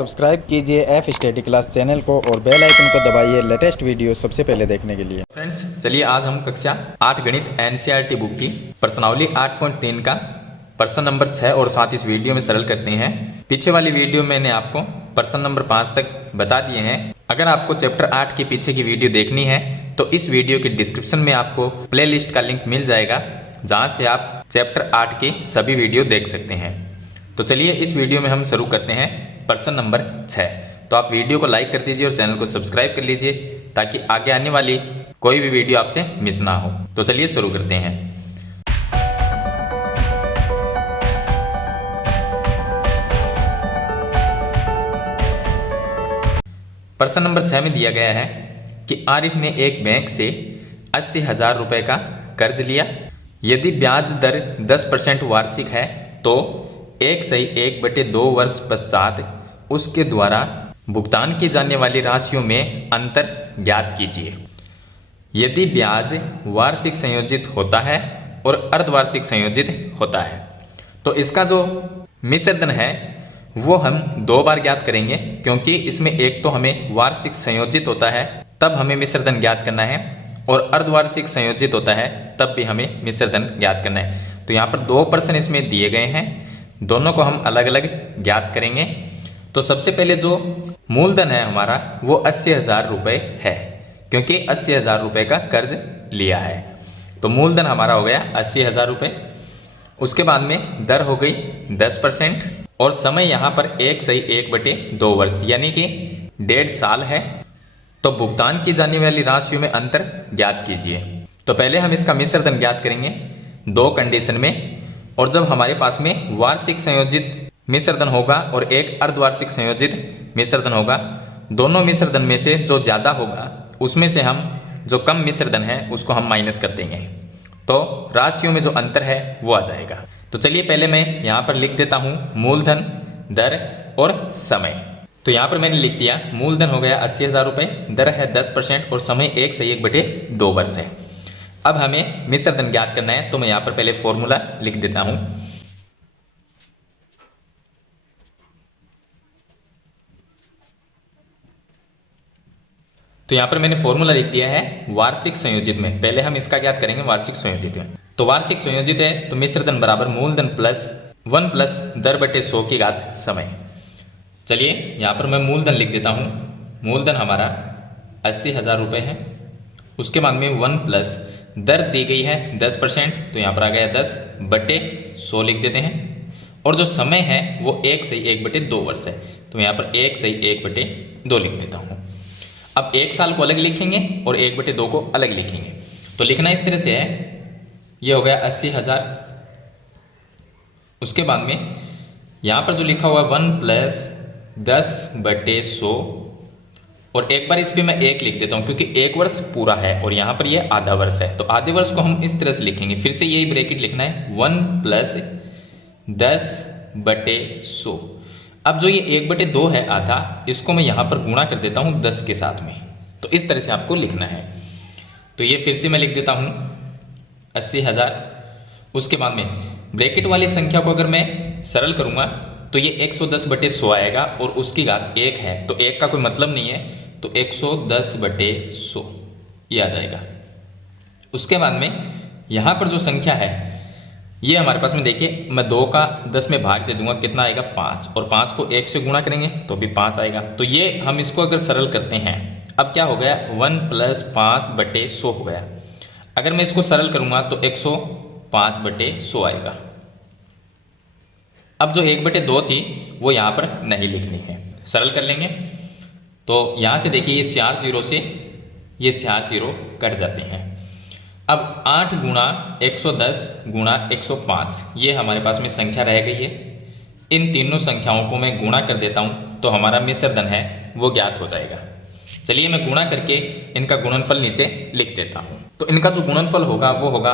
Subscribe कीजिए F study class channel को और बेल आइकन को दबाइए लेटेस्ट वीडियो सबसे पहले देखने के लिए। फ्रेंड्स चलिए आज हम कक्षा 8 गणित एनसीईआरटी बुक की प्रश्नावली 8.3 का प्रश्न नंबर 6 और 7 इस वीडियो में सरल करते हैं। पीछे वाली वीडियो मैंने आपको प्रश्न नंबर 5 तक बता दिए हैं। अगर आपको चैप्टर 8 के पीछे की वीडियो देखनी है तो इस वीडियो के डिस्क्रिप्शन में आपको प्लेलिस्ट का लिंक मिल जाएगा, जहां से आप चैप्टर 8 की सभी वीडियो देख सकते हैं। तो चलिए इस वीडियो में हम शुरू करते हैं प्रश्न नंबर 6। तो आप वीडियो को लाइक कर दीजिए और चैनल को सब्सक्राइब कर लीजिए ताकि आगे आने वाली कोई भी वीडियो आपसे मिस ना हो। तो चलिए शुरू करते हैं। प्रश्न नंबर 6 में दिया गया है कि आरिफ ने एक बैंक से 80,000 रुपए का कर्ज लिया। यदि ब्याज दर 10% वार्षिक है तो 1/2 वर्ष पश्चात उसके द्वारा भुगतान की जाने वाली राशियों में अंतर ज्ञात कीजिए। यदि ब्याज वार्षिक संयोजित होता है और अर्धवार्षिक संयोजित होता है तो इसका जो मिश्र धन है वो हम 2 बार ज्ञात करेंगे, क्योंकि इसमें एक तो हमें वार्षिक संयोजित होता है तब हमें मिश्र धन ज्ञात करना है, और अर्धवार्षिक संयोजित होता है तब भी हमें मिश्र धन ज्ञात करना है। तो यहाँ पर 2 प्रश्न इसमें दिए गए हैं, दोनों को हम अलग अलग ज्ञात करेंगे। तो सबसे पहले जो मूलधन है हमारा वो 80,000 रुपए है, क्योंकि 80,000 रुपए का कर्ज लिया है। तो मूलधन हमारा हो गया 80,000 रुपए। उसके बाद में दर हो गई 10% और समय यहाँ पर 1/2 वर्ष यानी कि 1.5 साल है। तो भुगतान की जाने वाली राशियों में अंतर ज्ञात कीजिए। तो पहले हम इसका मिश्र धन ज्ञात करेंगे 2 कंडीशन में, और जब हमारे पास में वार्षिक संयोजित मिश्र धन होगा और एक अर्धवार्षिक संयोजित मिश्र धन होगा, दोनों मिश्र धन में से जो ज्यादा होगा उसमें से हम जो कम मिश्र धन है उसको हम माइनस कर देंगे, तो राशियों में जो अंतर है वो आ जाएगा। तो चलिए पहले मैं यहाँ पर लिख देता हूँ मूलधन, दर और समय। तो यहाँ पर मैंने लिख दिया मूलधन हो गया 80,000 रुपए, दर है 10% और समय 1/2 वर्ष है। अब हमें मिश्र धन ज्ञात करना है, तो मैं यहाँ पर पहले फॉर्मूला लिख देता हूं। तो यहाँ पर मैंने फॉर्मूला लिख दिया है वार्षिक संयोजित में। पहले हम इसका ज्ञात करेंगे वार्षिक संयोजित में। तो वार्षिक संयोजित है तो मिश्र धन बराबर मूलधन प्लस 1 प्लस दर बटे 100 की घात समय। चलिए यहाँ पर मैं मूलधन लिख देता हूं। मूलधन हमारा 80,000 रुपए है। उसके बाद में 1 प्लस दर दी गई है 10%, तो यहाँ पर आ गया 10/100 लिख देते हैं, और जो समय है वो 1/2 वर्ष है, तो यहाँ पर 1/2 लिख देता हूँ। अब 1 साल को अलग लिखेंगे और 1/2 को अलग लिखेंगे। तो लिखना इस तरह से है, ये हो गया 80,000। उसके बाद में यहाँ पर जो लिखा हुआ 1 प्लस 10/100, और एक बार इस पे मैं 1 लिख देता हूं क्योंकि 1 वर्ष पूरा है और यहां पर ये आधा वर्ष है। तो आधे वर्ष को हम इस तरह से लिखेंगे, फिर से यही ब्रैकेट लिखना है 1 प्लस 10/100। अब जो ये 1/2 है आधा, इसको मैं यहां पर गुणा कर देता हूं 10 के साथ में। तो इस तरह से आपको लिखना है। तो ये फिर से मैं लिख देता हूं 80,000। उसके बाद में ब्रैकेट वाली संख्या को अगर मैं सरल करूंगा तो ये 110/100 आएगा, और उसकी घात 1 है, तो 1 का कोई मतलब नहीं है, तो 110/100 ये आ जाएगा। उसके बाद में यहाँ पर जो संख्या है ये हमारे पास में देखिए, मैं 2 का 10 में भाग दे दूंगा, कितना आएगा 5, और 5 को 1 से गुणा करेंगे तो भी 5 आएगा। तो ये हम इसको अगर सरल करते हैं, अब क्या हो गया 1 प्लस 5/100 हो गया। अगर मैं इसको सरल करूंगा तो 105/100 आएगा। अब जो 1/2 थी वो यहाँ पर नहीं लिखनी है, सरल कर लेंगे। तो यहाँ से देखिए ये 4 जीरो से ये 4 जीरो कट जाते हैं। अब 8 गुणा 110 गुणा 105 ये हमारे पास में संख्या रह गई है। इन तीनों संख्याओं को मैं गुणा कर देता हूँ तो हमारा मिश्र धन है वो ज्ञात हो जाएगा। चलिए मैं गुणा करके इनका गुणनफल नीचे लिख देता हूँ। तो इनका जो गुणनफल होगा वो होगा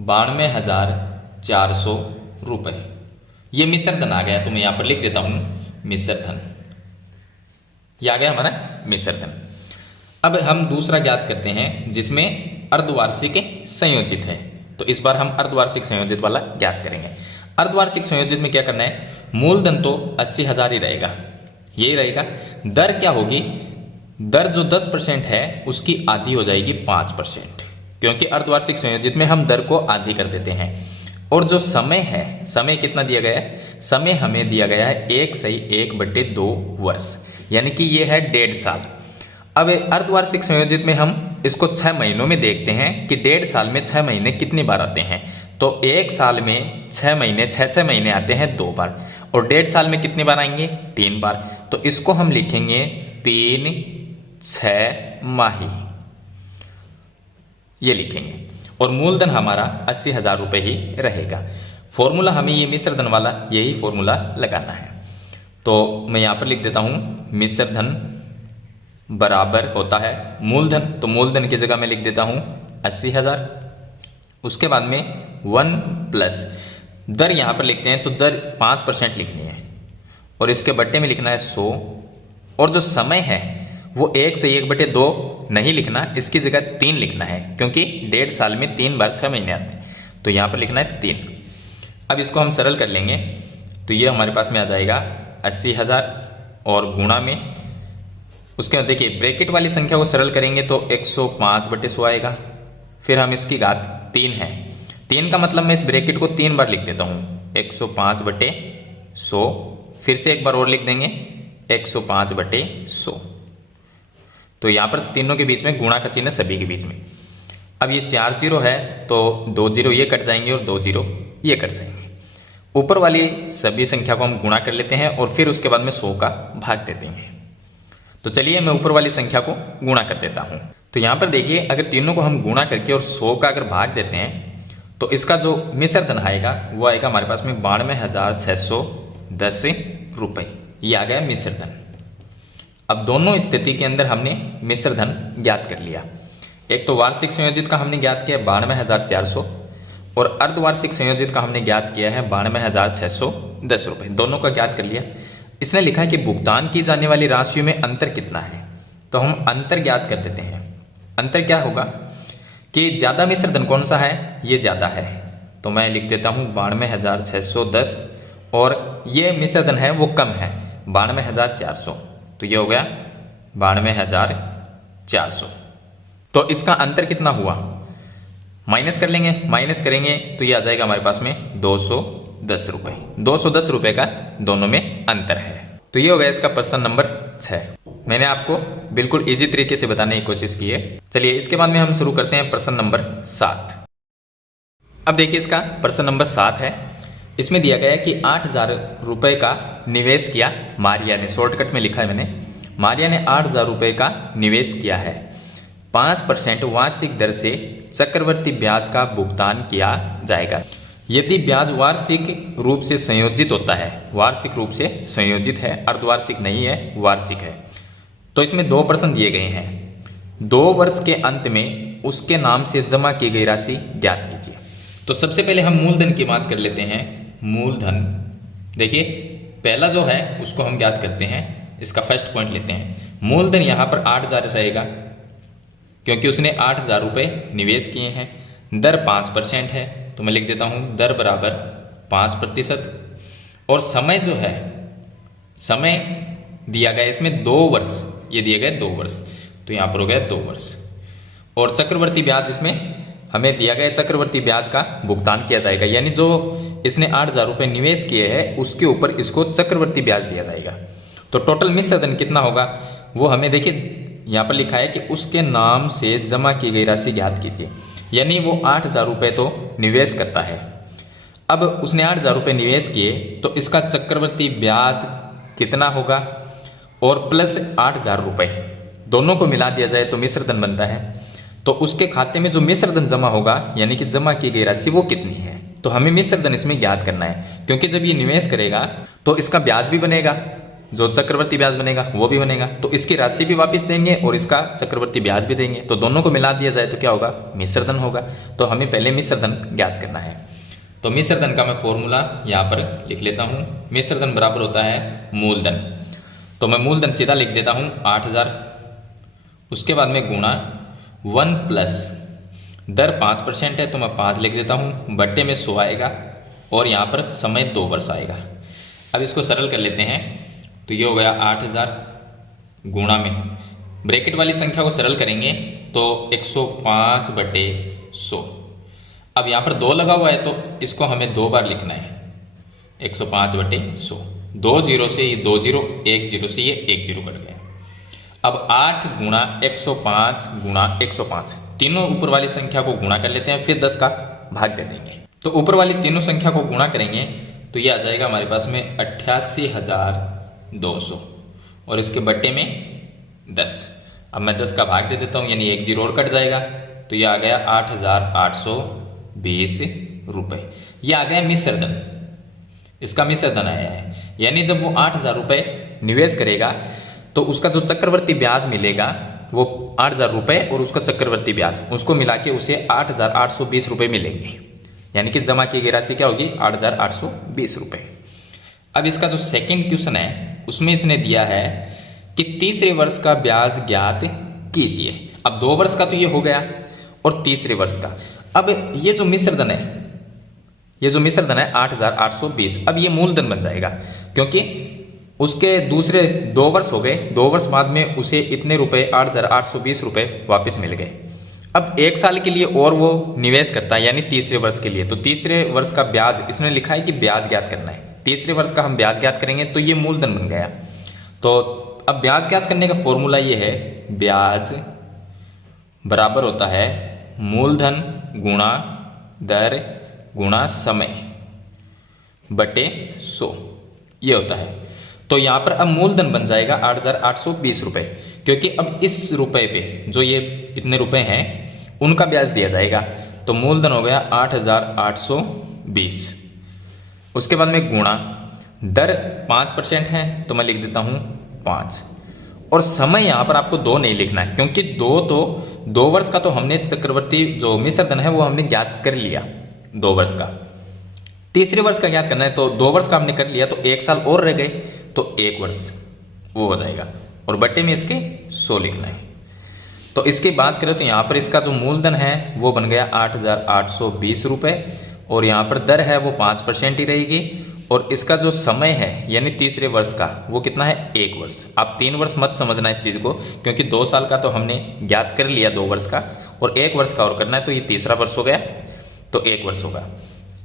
92,400 रुपये। ये मिश्र धन आ गया, तो मैं यहाँ पर लिख देता हूँ मिश्र धन। ये आ गया हमारा मिश्र धन। अब हम दूसरा ज्ञात करते हैं जिसमें अर्धवार्षिक संयोजित है। तो इस बार हम अर्धवार्षिक संयोजित वाला ज्ञात करेंगे। अर्धवार्षिक संयोजित में क्या करना है, मूलधन तो 80,000 ही रहेगा, यही रहेगा। दर क्या होगी, दर जो 10% है उसकी आधी हो जाएगी 5%, क्योंकि अर्धवार्षिक संयोजित में हम दर को आधी कर देते हैं। और जो समय है, समय कितना दिया गया है, समय हमें दिया गया है 1/1/2 वर्ष, यानी कि ये है 1.5 साल। अब अर्धवार्षिक संयोजित में हम इसको 6 महीनों में देखते हैं कि 1.5 साल में 6 महीने कितनी बार आते हैं। तो 1 साल में 6 महीने 6 महीने आते हैं 2 बार, और 1.5 साल में कितनी बार आएंगे, 3 बार। तो इसको हम लिखेंगे 3 6 माही, ये लिखेंगे। और मूलधन हमारा 80,000 रुपये ही रहेगा। फॉर्मूला हमें ये मिश्र धन वाला यही फॉर्मूला लगाना है। तो मैं यहाँ पर लिख देता हूँ मिश्र धन बराबर होता है मूलधन। तो मूलधन की जगह मैं लिख देता हूँ 80,000। उसके बाद में 1 प्लस दर यहाँ पर लिखते हैं, तो दर 5% लिखनी है और इसके बट्टे में लिखना है 100। और जो समय है वो 1 से 1/2 नहीं लिखना, इसकी जगह 3 लिखना है, क्योंकि 1.5 साल में 3 बार 6 महीने आते हैं। तो यहाँ पर लिखना है 3। अब इसको हम सरल कर लेंगे तो ये हमारे पास में आ जाएगा 80,000 और गुणा में उसके बाद देखिए ब्रैकेट वाली संख्या को सरल करेंगे तो 105/100 आएगा। फिर हम इसकी घात 3 है, 3 का मतलब मैं इस ब्रैकेट को 3 बार लिख देता हूँ 105/100। फिर से एक बार और लिख देंगे 105/100। तो यहाँ पर तीनों के बीच में गुणा का चिन्ह सभी के बीच में। अब ये 4 जीरो है तो 2 जीरो ये कट जाएंगे और 2 जीरो ये कट जाएंगे। ऊपर वाली सभी संख्या को हम गुणा कर लेते हैं और फिर उसके बाद में 100 का भाग देते हैं। तो चलिए मैं ऊपर वाली संख्या को गुणा कर देता हूँ। तो यहाँ पर देखिए अगर तीनों को हम गुणा करके और 100 का अगर भाग देते हैं तो इसका जो मिश्र धन आएगा वो आएगा हमारे पास में 92,610 रुपये। ये आ गया मिश्र धन। अब दोनों स्थिति के अंदर हमने मिश्र धन ज्ञात कर लिया। एक तो वार्षिक संयोजित का हमने ज्ञात किया 92,400 और अर्धवार्षिक संयोजित का हमने ज्ञात किया है 92,610 रुपये। दोनों का ज्ञात कर लिया। इसने लिखा है कि भुगतान की जाने वाली राशियों में अंतर कितना है, तो हम अंतर ज्ञात कर देते हैं। अंतर क्या होगा कि ज्यादा मिश्र धन कौन सा है, ये ज्यादा है, तो मैं लिख देता हूं 92,610 और ये मिश्र धन है वो कम है 92,400। तो ये हो गया 92,400। तो इसका अंतर कितना हुआ, माइनस कर लेंगे, माइनस करेंगे तो ये आ जाएगा हमारे पास में 210 रुपये। 210 रुपये का दोनों में अंतर है। तो ये हो गया इसका प्रश्न नंबर 6। मैंने आपको बिल्कुल इजी तरीके से बताने की कोशिश की है। चलिए इसके बाद में हम शुरू करते हैं प्रश्न नंबर 7। अब देखिए इसका प्रश्न नंबर 7 है। इसमें दिया गया है कि 8,000 रुपये का निवेश किया मारिया ने। शॉर्टकट में लिखा है मैंने, मारिया ने 8,000 रुपये का निवेश किया है। 5% वार्षिक दर से चक्रवर्ती ब्याज का भुगतान किया जाएगा। यदि ब्याज वार्षिक रूप से संयोजित होता है, वार्षिक रूप से संयोजित है, अर्धवार्षिक नहीं है, वार्षिक है, तो इसमें 2% दिए गए हैं। 2 वर्ष के अंत में उसके नाम से जमा की गई राशि ज्ञात कीजिए। तो सबसे पहले हम मूलधन की बात कर लेते हैं। मूलधन देखिए पहला जो है उसको हम ज्ञात करते हैं। इसका फर्स्ट पॉइंट लेते हैं। मूलधन यहाँ पर 8,000 रहेगा क्योंकि उसने 8,000 रुपये निवेश किए हैं। दर 5% है तो मैं लिख देता हूँ दर बराबर 5%। और समय जो है, समय दिया गया इसमें 2 वर्ष, ये दिए गए 2 वर्ष, तो यहाँ पर हो गया 2 वर्ष। और चक्रवर्ती ब्याज इसमें हमें दिया गया चक्रवर्ती ब्याज का भुगतान किया जाएगा, यानी जो इसने 8,000 रुपये निवेश किए हैं उसके ऊपर इसको चक्रवर्ती ब्याज दिया जाएगा। तो टोटल मिश्र धन कितना होगा वो हमें देखिए यहाँ पर लिखा है कि उसके नाम से जमा की गई राशि ज्ञात कीजिए, यानी वो 8,000 रुपये तो निवेश करता है। अब उसने 8,000 रुपये निवेश किए तो इसका चक्रवर्ती ब्याज कितना होगा और प्लस 8,000 रुपये दोनों को मिला दिया जाए तो मिश्र धन बनता है। तो उसके खाते में जो मिश्र धन जमा होगा यानी कि जमा की गई राशि वो कितनी है, तो हमें मिश्र धन इसमें ज्ञात करना है। क्योंकि जब ये निवेश करेगा तो इसका ब्याज भी बनेगा, जो चक्रवर्ती ब्याज बनेगा वो भी बनेगा, तो इसकी राशि भी वापस देंगे और इसका चक्रवर्ती ब्याज भी देंगे, तो दोनों को मिला दिया जाए तो क्या होगा, मिश्र धन होगा। तो हमें पहले मिश्र धन ज्ञात करना है। तो मिश्र धन का मैं फॉर्मूला यहाँ पर लिख लेता हूँ। मिश्र धन बराबर होता है मूलधन। तो मैं मूलधन सीधा लिख देता हूँ 8,000, उसके बाद में गुणा 1 प्लस दर 5% है तो मैं 5 लिख देता हूँ, बट्टे में 100 आएगा और यहाँ पर समय 2 वर्ष आएगा। अब इसको सरल कर लेते हैं तो ये हो गया 8000 गुणा में ब्रैकेट वाली संख्या को सरल करेंगे तो 105/100। अब यहाँ पर 2 लगा हुआ है तो इसको हमें 2 बार लिखना है। 105/100, 2 जीरो से ये 2 जीरो, 1 जीरो से ये 1 जीरो कट गया। अब 8 गुणा 105 गुणा 105, तीनों ऊपर वाली संख्या को गुणा कर लेते हैं, फिर 10 का भाग दे देंगे। तो ऊपर वाली तीनों संख्या को गुणा करेंगे तो ये आ जाएगा हमारे पास में 88,200 और इसके बट्टे में 10। अब मैं 10 का भाग दे देता हूँ, यानी 1 जीरो और कट जाएगा तो ये आ गया 8,820 रुपये। ये आ गया मिश्र धन, इसका मिश्र धन आया है। यानी जब वो 8,000 रुपये निवेश करेगा तो उसका जो चक्रवर्ती ब्याज मिलेगा वो 8,000 रुपये और उसका चक्रवर्ती ब्याज, उसको मिला के उसे 8,820 रुपये मिलेंगे। यानी कि जमा की गई राशि क्या होगी? 8,820 रुपये। अब इसका जो सेकंड क्वेश्चन है उसमें इसने दिया है कि तीसरे वर्ष का ब्याज ज्ञात कीजिए। अब 2 वर्ष का तो ये हो गया और तीसरे वर्ष का। अब ये जो मिश्र धन है, ये जो मिश्र धन है 8,820, अब ये मूलधन बन जाएगा क्योंकि उसके दूसरे 2 वर्ष हो गए, 2 वर्ष बाद में उसे इतने रुपए 8,820 रुपये वापस मिल गए। अब 1 साल के लिए और वो निवेश करता है, यानी तीसरे वर्ष के लिए, तो तीसरे वर्ष का ब्याज इसने लिखा है कि ब्याज ज्ञात करना है। तीसरे वर्ष का हम ब्याज ज्ञात करेंगे तो ये मूलधन बन गया। तो अब ब्याज ज्ञात करने का फॉर्मूला ये है, ब्याज बराबर होता है मूलधन गुणा दर गुणा समय बटे 100, ये होता है। तो यहाँ पर अब मूलधन बन जाएगा 8,820 रुपये, क्योंकि अब इस रुपए पे जो ये इतने रुपए हैं उनका ब्याज दिया जाएगा। तो मूलधन हो गया 8,820। उसके बाद में गुणा दर 5% है तो मैं लिख देता हूँ 5, और समय यहाँ पर आपको 2 नहीं लिखना है क्योंकि 2 वर्ष का तो हमने चक्रवर्ती जो मिश्र धन है वो हमने ज्ञात कर लिया 2 वर्ष का। तीसरे वर्ष का ज्ञात करना है तो 2 वर्ष का हमने कर लिया, तो 1 साल और रह गए तो 1 वर्ष वो हो जाएगा, और बट्टे में इसके 100 लिखना है। तो इसकी बात करें तो यहाँ पर इसका जो मूलधन है वो बन गया 8,820 रुपये, और यहाँ पर दर है वो 5% ही रहेगी, और इसका जो समय है यानी तीसरे वर्ष का वो कितना है? 1 वर्ष। आप 3 वर्ष मत समझना इस चीज़ को, क्योंकि 2 साल का तो हमने ज्ञात कर लिया 2 वर्ष का, और 1 वर्ष का और करना है, तो ये तीसरा वर्ष हो गया तो 1 वर्ष होगा।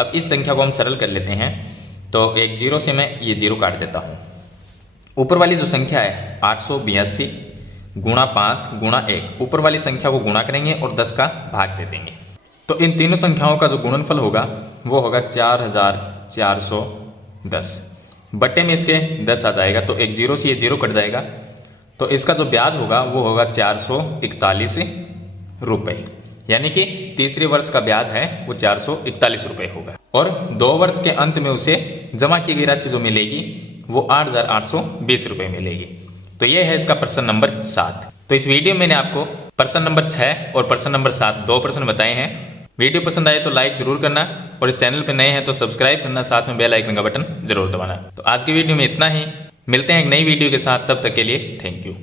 अब इस संख्या को हम सरल कर लेते हैं, तो 1 जीरो से मैं ये 0 काट देता हूँ। ऊपर वाली जो संख्या है 882 गुणा 5 गुणा 1, ऊपर वाली संख्या को गुणा करेंगे और 10 का भाग दे देंगे। तो इन तीनों संख्याओं का जो गुणनफल होगा वो होगा 4,410, बट्टे में इसके 10 आ जाएगा, तो 1 जीरो से ये 0 कट जाएगा, तो इसका जो ब्याज होगा वो होगा 441 रुपये। यानी कि तीसरे वर्ष का ब्याज है वो 441 रुपये होगा, और 2 वर्ष के अंत में उसे जमा की गई राशि जो मिलेगी वो 8,820 रुपये मिलेगी। तो ये है इसका प्रश्न नंबर 7। तो इस वीडियो में मैंने आपको प्रश्न नंबर 6 और प्रश्न नंबर 7 2 प्रश्न बताए हैं। वीडियो पसंद आए तो लाइक जरूर करना, और इस चैनल पे नए हैं तो सब्सक्राइब करना, साथ में बेल आइकन का बटन जरूर दबाना। तो आज की वीडियो में इतना ही, मिलते हैं एक नई वीडियो के साथ, तब तक के लिए थैंक यू।